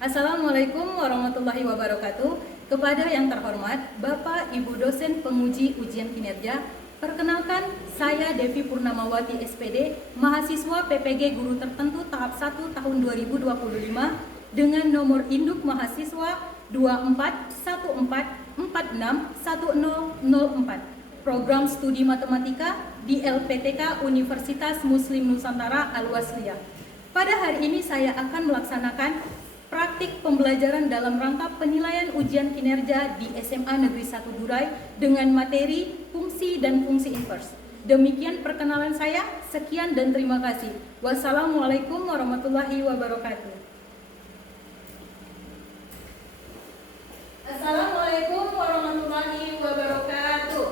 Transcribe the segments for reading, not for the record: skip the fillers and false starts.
Assalamualaikum warahmatullahi wabarakatuh. Kepada yang terhormat Bapak Ibu dosen penguji ujian kinerja, perkenalkan saya Devi Purnamawati SPD, mahasiswa PPG Guru Tertentu tahap 1 tahun 2025 dengan nomor induk mahasiswa 2414461004. Program Studi Matematika di LPTK Universitas Muslim Nusantara Al-Wasliyah. Pada hari ini saya akan melaksanakan praktik pembelajaran dalam rangka penilaian ujian kinerja di SMA Negeri 1 Durai dengan materi fungsi dan fungsi invers. Demikian perkenalan saya, sekian dan terima kasih. Wassalamualaikum warahmatullahi wabarakatuh. Assalamualaikum warahmatullahi wabarakatuh.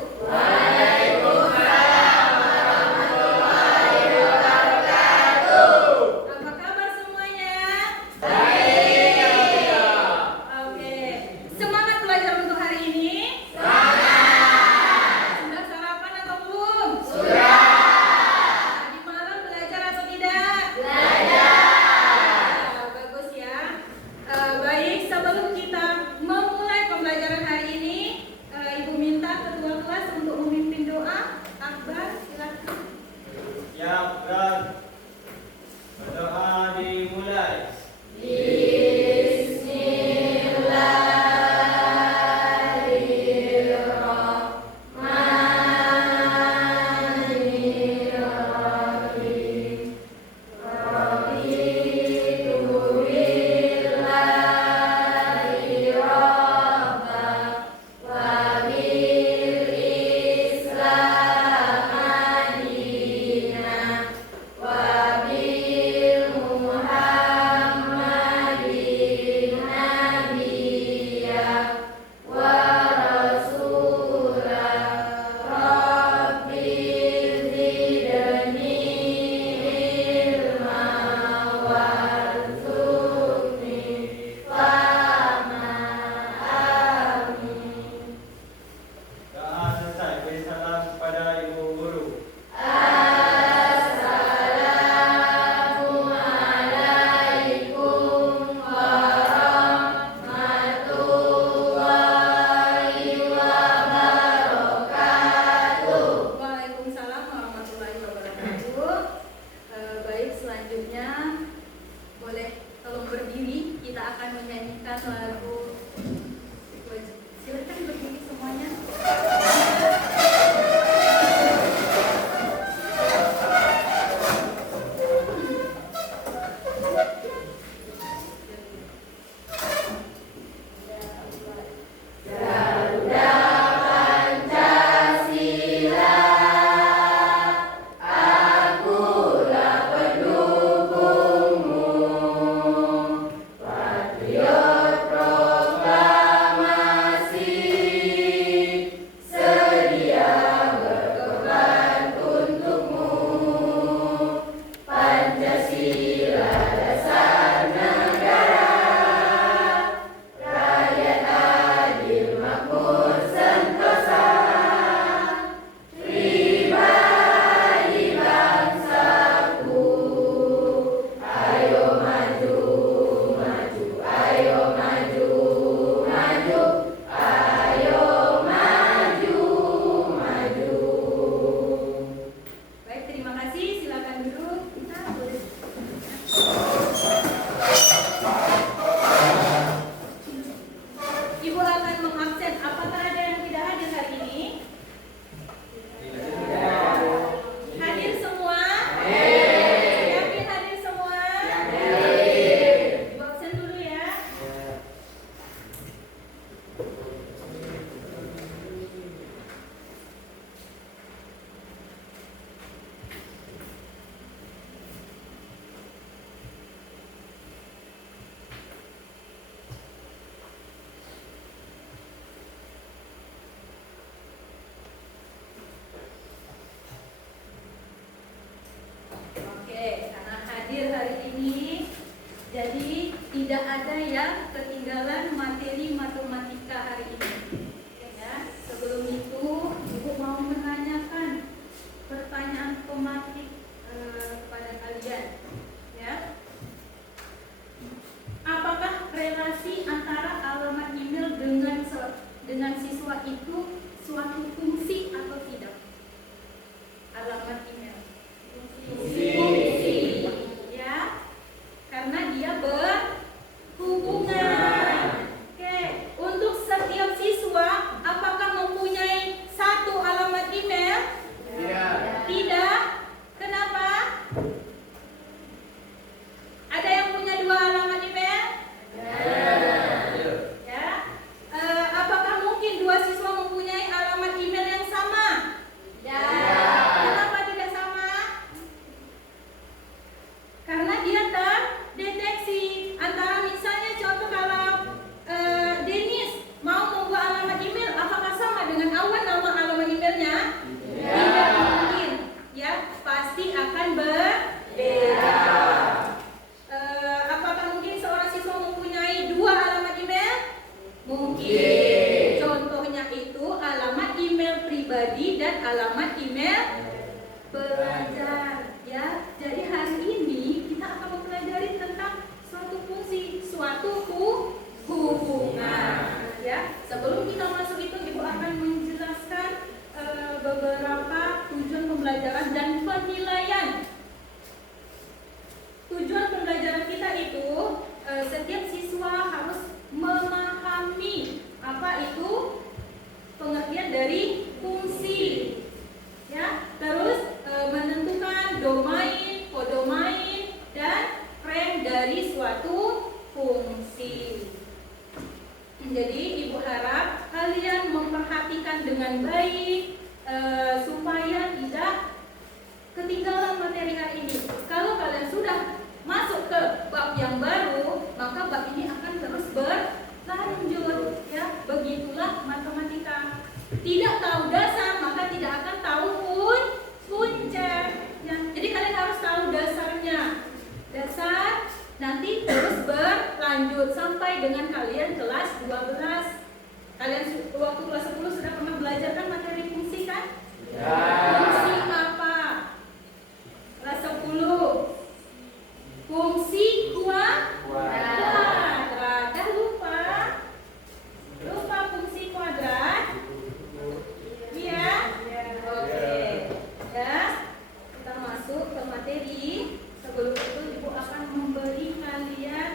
Jadi tidak ada yang ketinggalan materi matematika hari ini. Ya, sebelum itu Ibu mau menanyakan pertanyaan tematik kepada kalian. Ya, apakah dengan siswa itu suatu fungsi atau tidak? Alamat email. Fungsi. Ya. Karena dia berhubungan. Oke, untuk setiap siswa apakah mempunyai satu alamat email? Tidak. Kenapa? Ada yang punya dua alamat email? Ya. Apakah mungkin dua siswa mempunyai alamat email yang sama? Ya. Kenapa tidak sama? Karena dia terdeteksi. Antara misalnya contoh kalau Denis mau membuat alamat email, apakah sama dengan Awan nama alamat emailnya? Tidak mungkin. Ya, pasti akan berbeda. Apakah mungkin seorang siswa mempunyai dua alamat email? Mungkin. Contohnya itu alamat email pribadi dan alamat email belajar. Ya, jadi hari ini kita akan mempelajari tentang suatu fungsi, suatu hubungan. Ya, sebelum kita masuk itu, Ibu akan menjelaskan beberapa tujuan pembelajaran dan penilaian. Tujuan pembelajaran kita itu setiap siswa harus memahami apa itu pengertian dari fungsi, ya. Terus menentukan domain, kodomain, dan frame dari suatu fungsi. Jadi Ibu harap kalian memperhatikan dengan baik supaya tidak ketinggalan materi hari ini. Kalau kalian sudah masuk ke bab yang baru, maka bab ini akan terus berlanjut. Ya, begitulah matematika. Tidak tahu dasar, maka tidak akan tahu puncak. Ya, jadi kalian harus tahu dasarnya. Dasar nanti terus berlanjut sampai dengan kalian kelas 12. Kalian waktu kelas 10 sudah pernah belajar kan materi fungsi kan? Ya. Fungsi apa? Kelas 10. Fungsi kuadrat. Dah lupa? Lupa fungsi kuadrat? Iya? Oke. Ya. Kita masuk ke materi. Sebelum itu Ibu akan memberi kalian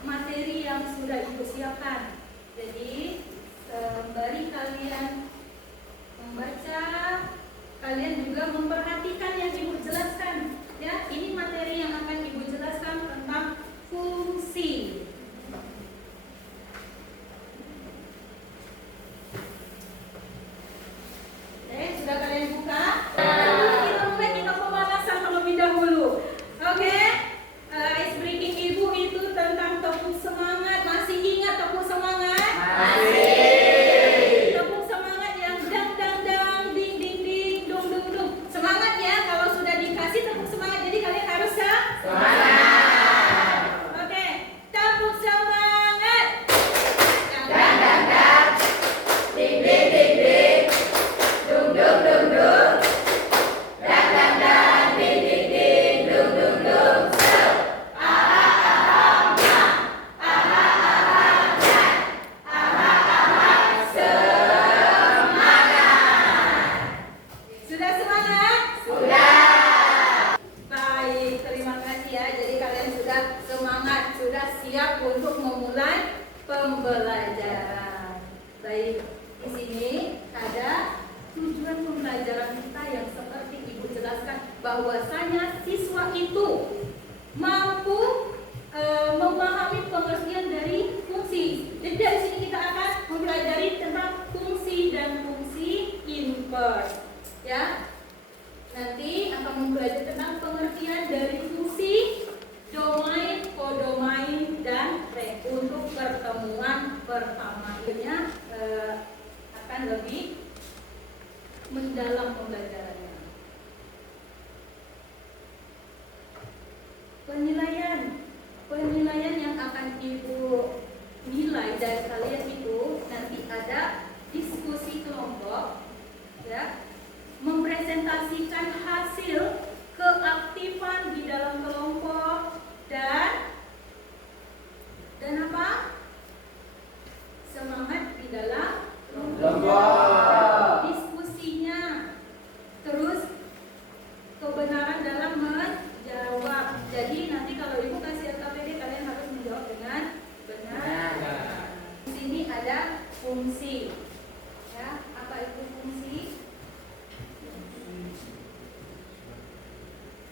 materi yang sudah Ibu siapkan. Jadi sembari kalian membaca, kalian juga memperhatikan yang Ibu jelaskan. Ya, ini materi yang akan Ibu jelaskan tentang fungsi. Oke, sudah kalian buka? Kita pemanasan terlebih dahulu. Oke, ice breaking Ibu itu tentang tepuk semangat. Masih ingat tepuk semangat? Masih. Tepuk semangat yang dang dang dang, ding ding ding, dung dung dung. Semangat ya, kalau sudah dikasih tepuk semangat, jadi kalian harus semangat. Oke, tepuk semangat. Dang dang dang, ding ding ding ding, dung dung dung dung. Dang dang dang, ding ding ding, dung dung dung. Sudah semangat? Sudah. Baik, terima kasih ya. Jadi kalian sudah semangat, sudah siap untuk memulai pembelajaran. Baik, di sini ada tujuan pembelajaran kita yang seperti Ibu jelaskan, bahwasanya siswa itu mampu memahami pengertian dari fungsi. Jadi dari sini kita akan mempelajari tentang fungsi dan fungsi inverse. Ya, nanti akan mempelajari tentang pengertian dari fungsi, domain, kodomain, dan frame untuk pertemuan pertama. Akhirnya akan lebih mendalam pembelajarannya. nanti kalau ibu kasih LKPD kalian harus menjawab dengan benar. Di sini ada fungsi. Ya, apa itu fungsi?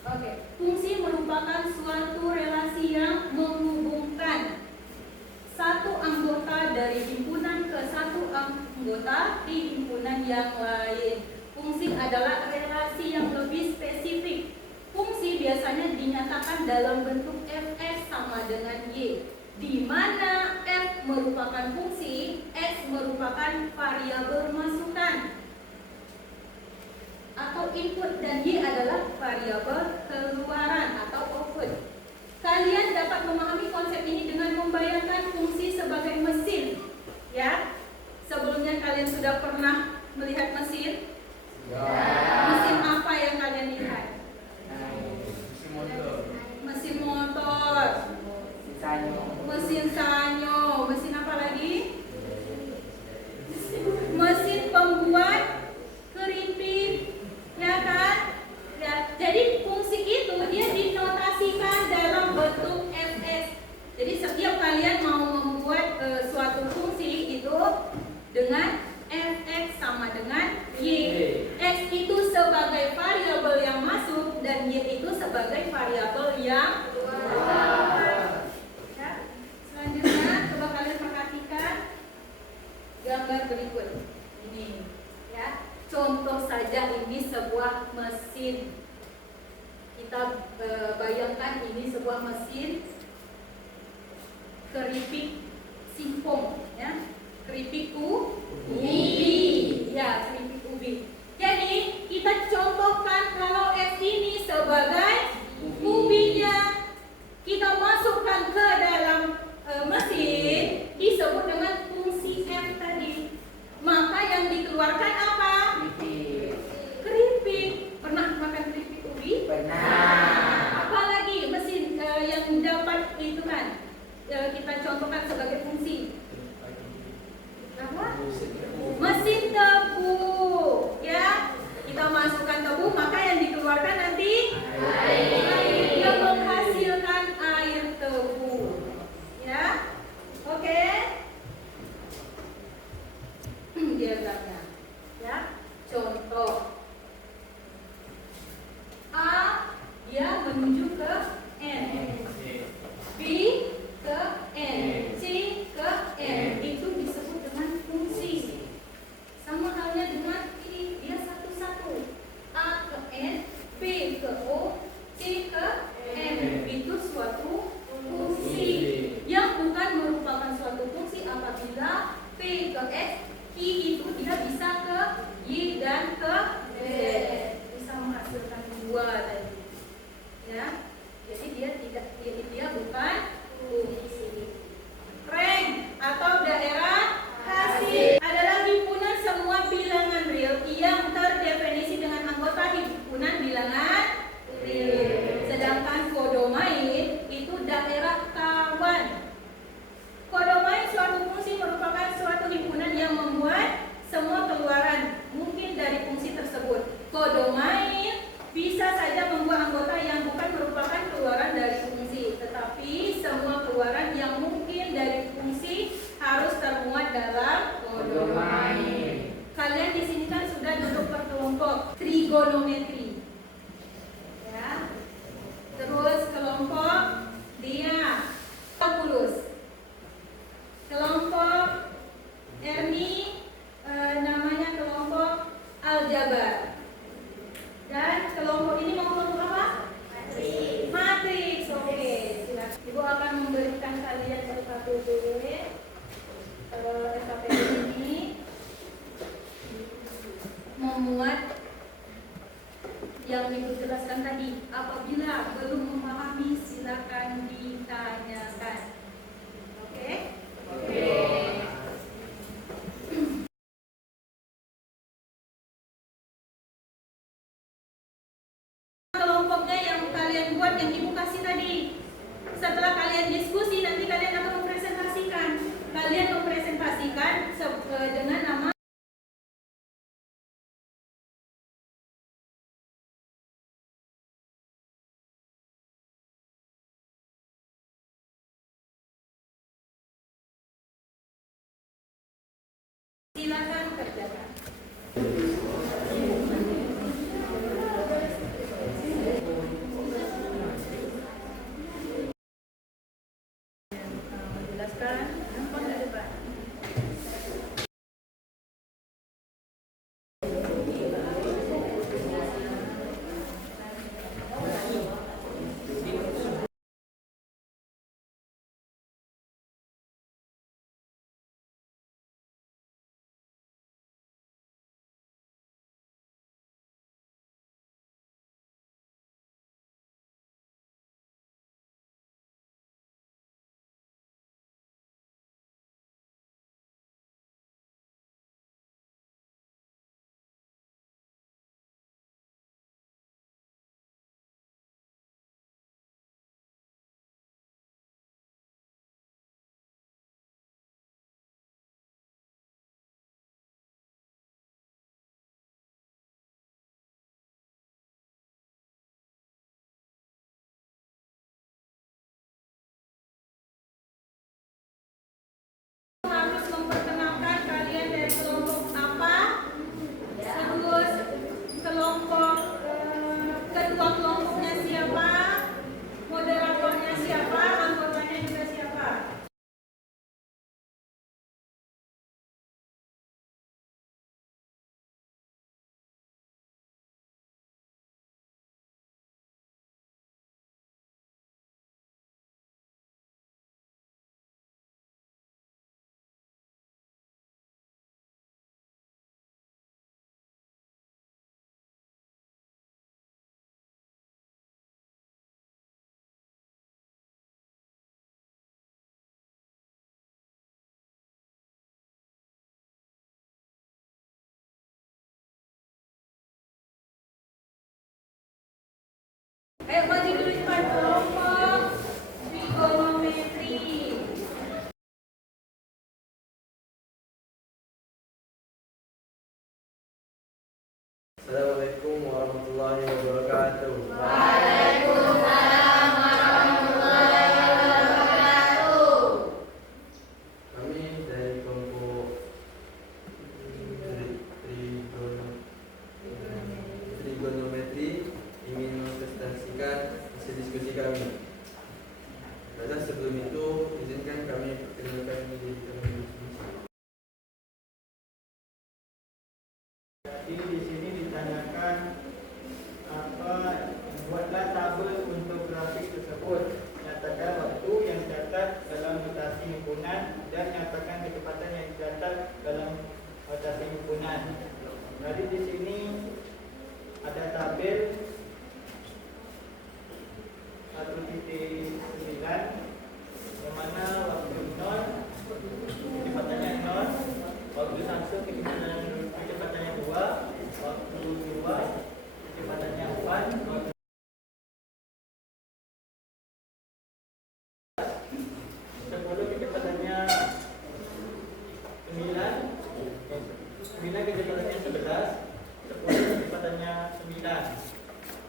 Oke, fungsi merupakan suatu relasi yang menghubungkan satu anggota dari himpunan ke satu anggota di himpunan yang lain. Fungsi adalah relasi yang lebih spesifik. Fungsi biasanya dinyatakan dalam bentuk Fx sama dengan Y, di mana F merupakan fungsi, X merupakan variabel masukan atau input, dan Y adalah variabel keluaran atau output. Kalian dapat memahami konsep ini dengan membayangkan fungsi sebagai mesin. Ya, sebelumnya kalian sudah pernah melihat mesin? Mesin apa yang kalian lihat? Mesin motor, mesin sanyo, mesin apa lagi? Mesin pembuat keripik, ya kan? Ya, jadi fungsi itu dia dinotasikan dalam bentuk Fx. Jadi setiap kalian mau membuat suatu fungsi itu dengan Fx sama dengan Y. X itu sebagai variabel yang masuk dan Y itu sebagai variabel yang keluar. Ya. Selanjutnya coba kalian perhatikan gambar berikut ini. Ya, contoh saja ini sebuah mesin. Kita bayangkan ini sebuah mesin keripik singkong, ya. Keripik ubi. Ya, keripik ubi. Jadi, kita contohkan kalau F ini sebagai ubinya. Kita masukkan ke dalam mesin, disebut dengan fungsi F tadi. Maka yang dikeluarkan apa? Keripik. Pernah makan keripik ubi? Pernah. Apalagi mesin yang dapat itu kan kita contohkan sebagai fungsi apa? Mesin tebu, ya. Kita masukkan tebu, maka yang dikeluarkan nanti air yang menghasilkan air tebu, ya. Oke. Diagramnya, ya. Contoh A, dia menuju ke N, B ke N, C ke N, itu disebut dengan fungsi. Sama Ayo maju dulu cepat kelompok trigonometri. Assalamualaikum warahmatullahi wabarakatuh. Waalaikumsalam warahmatullahi wabarakatuh. Kami dari kelompok trigonometri ingin mempresentasikan hasil diskusi kami. Baiklah, sebelum itu izinkan kami perkenalkan diri kami. Jadi di sini ditanyakan buatlah tabel untuk grafik tersebut. Nyatakan waktu yang dicatat dalam notasi himpunan dan nyatakan kecepatan yang dicatat dalam notasi himpunan. Jadi di sini ada tabel 1.9 yang mana waktu 0 kecepatannya 0, waktu 1 kecepatannya 2, waktu 2 kecepatannya 4, waktu 10 kecepatannya 9, 9 kecepatannya 11, 10 kecepatannya 9.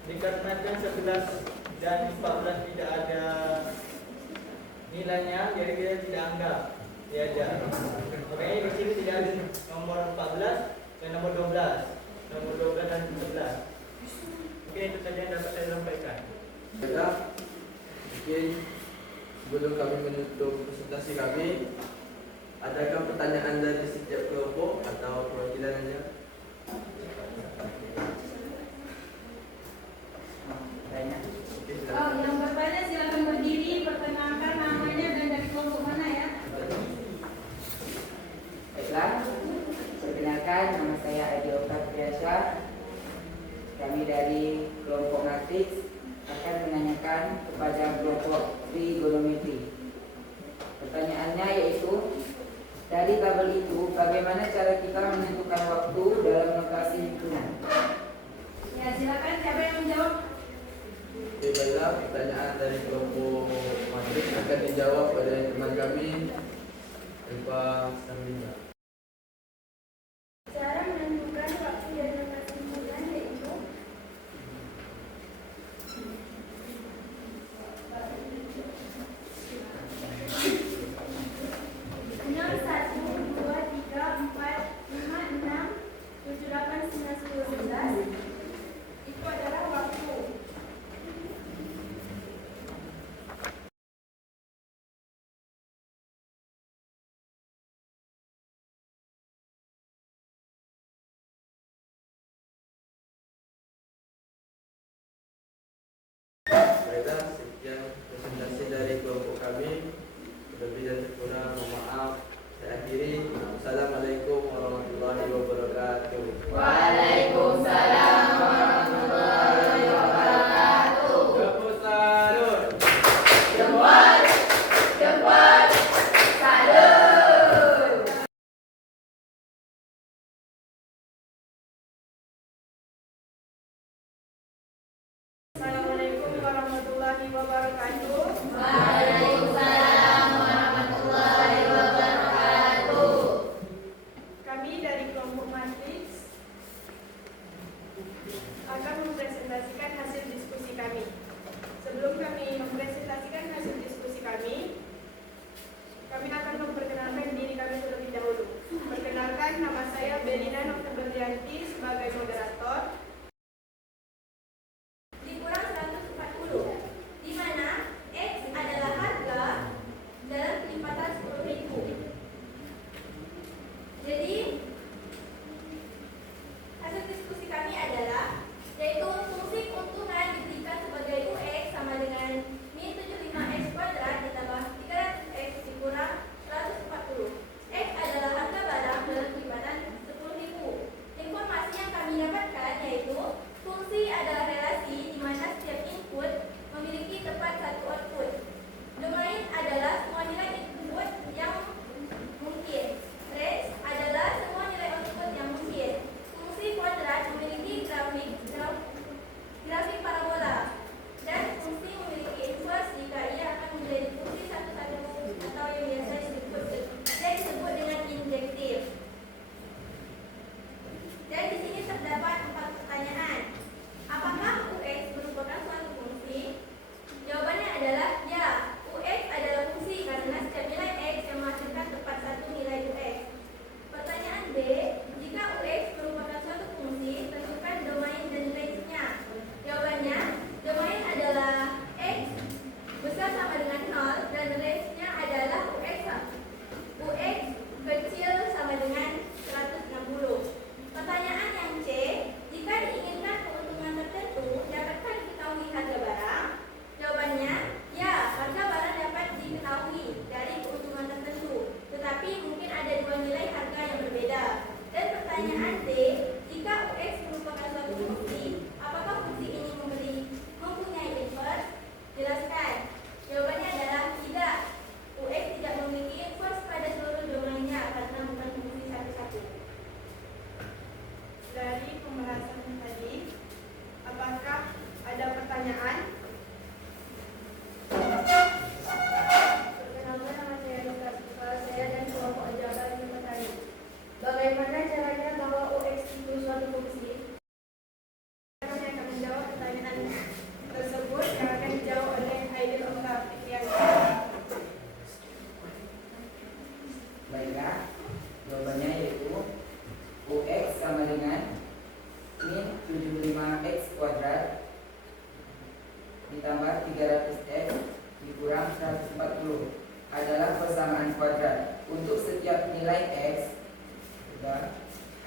Dikarenakan 11 dan 14 tidak ada nilainya, jadi kita tidak anggap dia ada. Makanya di sini tidak ada nomor 14 dan nomor 12, nomor 12 dan 11. Mungkin itu saja yang dapat saya sampaikan. Baiklah, mungkin sebelum kami menutup presentasi kami, adakah pertanyaan dari setiap kelompok atau perwakilannya? Oke, silakan. Yang bertanya silakan berdiri, perkenalkan namanya dan dari kelompok mana ya. Baiklah, perkenalkan nama saya Adi Oktaviasa. Kami dari kelompok matriks akan menanyakan kepada kelompok trigonometri. Pertanyaannya yaitu, dari tabel itu bagaimana cara kita menentukan waktu dalam notasi himpunan? Ya, silakan siapa yang menjawab? Oke, baiklah, pertanyaan dari kelompok matriks akan dijawab oleh teman kami, Pak Samina. nilai X, sudah,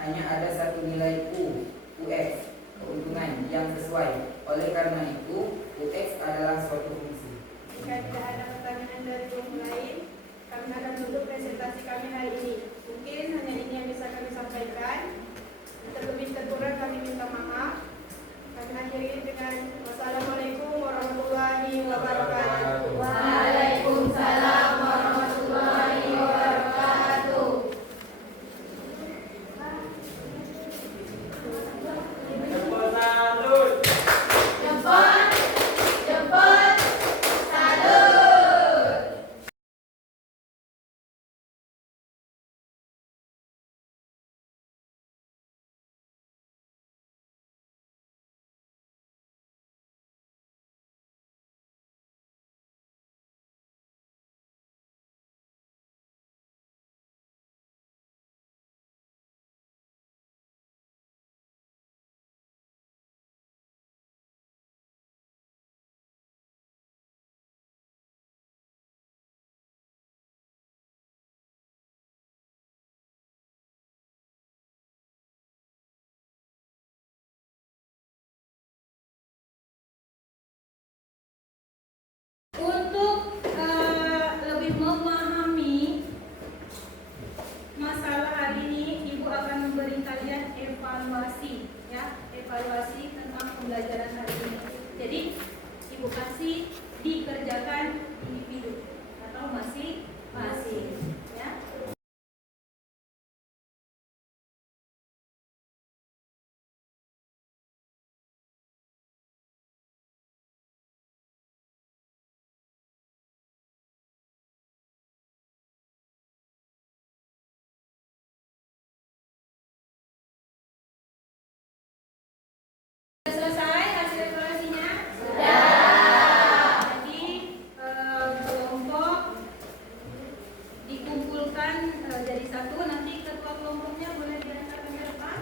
hanya ada satu nilai UX, keuntungan yang sesuai. Oleh karena itu, UX adalah suatu fungsi. Jika tidak ada pertanyaan dari kelompok lain, kami akan tutup presentasi kami hari ini. Mungkin hanya ini yang bisa kami sampaikan. Terlebih terkurang kami minta maaf. Kami akhiri dengan wassalamualaikum warahmatullahi wabarakatuh. Waalaikumsalam warahmatullahi wabarakatuh. Jemput salut. Jemput, jemput, salut. Untuk lebih memahami masalah hari ini, Ibu akan memberi kalian evaluasi, ya, evaluasi tentang pembelajaran hari ini. Jadi, Ibu kasih dikerjakan individu atau masing-masing, ya. Sudah selesai hasil evaluasinya? Sudah. Jadi kelompok dikumpulkan jadi satu. Nanti ketua kelompoknya boleh diantarkan ke depan.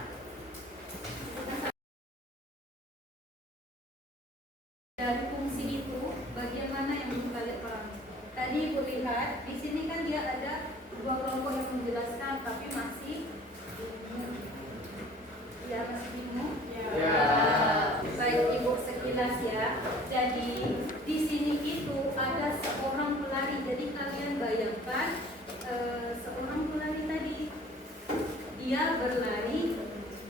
Dari fungsi itu, bagian mana yang belum kalian pahami? Tadi Ibu lihat di sini kan dia ada dua kelompok yang menjelaskan, tapi masih bingung. Ya, masih bingung. Baik Ibu sekilas ya. Jadi di sini itu ada seorang pelari. Jadi kalian bayangkan seorang pelari tadi dia berlari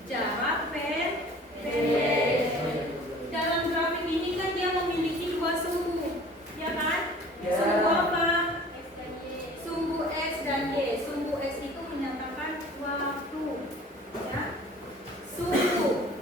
jarak pendek. Dalam grafik ini kan dia memiliki dua sumbu, ya kan? Ya. Sumbu apa? Sumbu X dan Y. Sumbu X itu menyatakan waktu, ya. Sumbu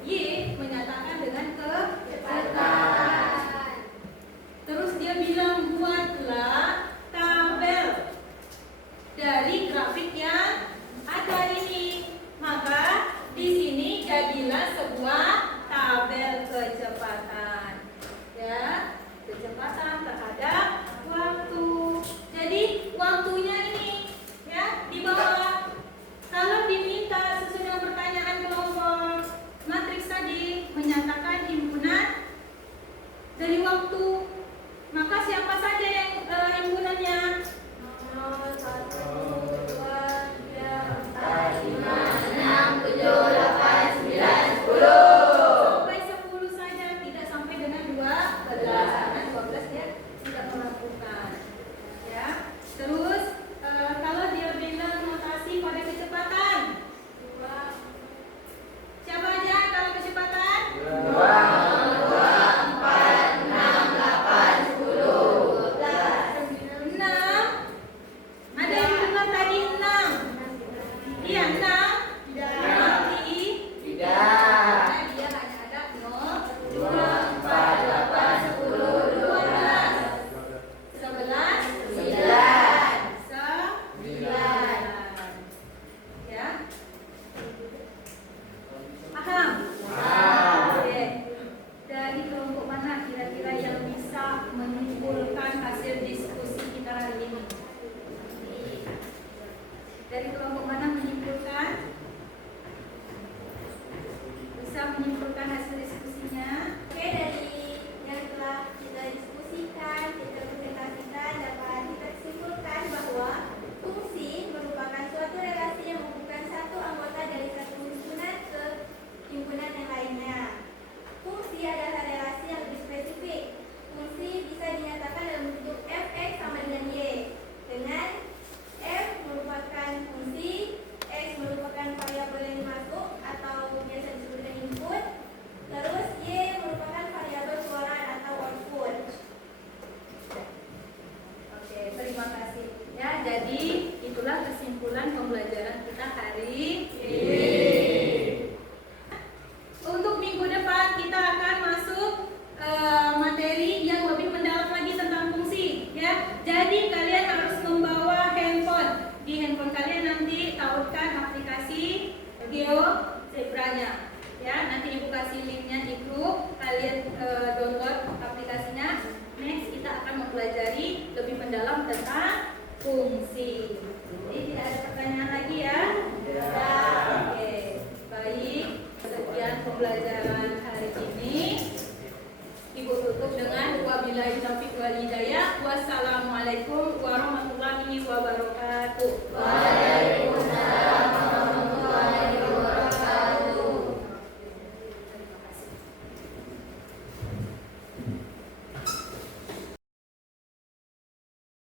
fungsi. Jadi tidak ada pertanyaan lagi ya? Oke, baik. Sekian pembelajaran hari ini. Ibu tutup dengan wabillahi taufiq wal hidayah. Wassalamualaikum warahmatullahi wabarakatuh.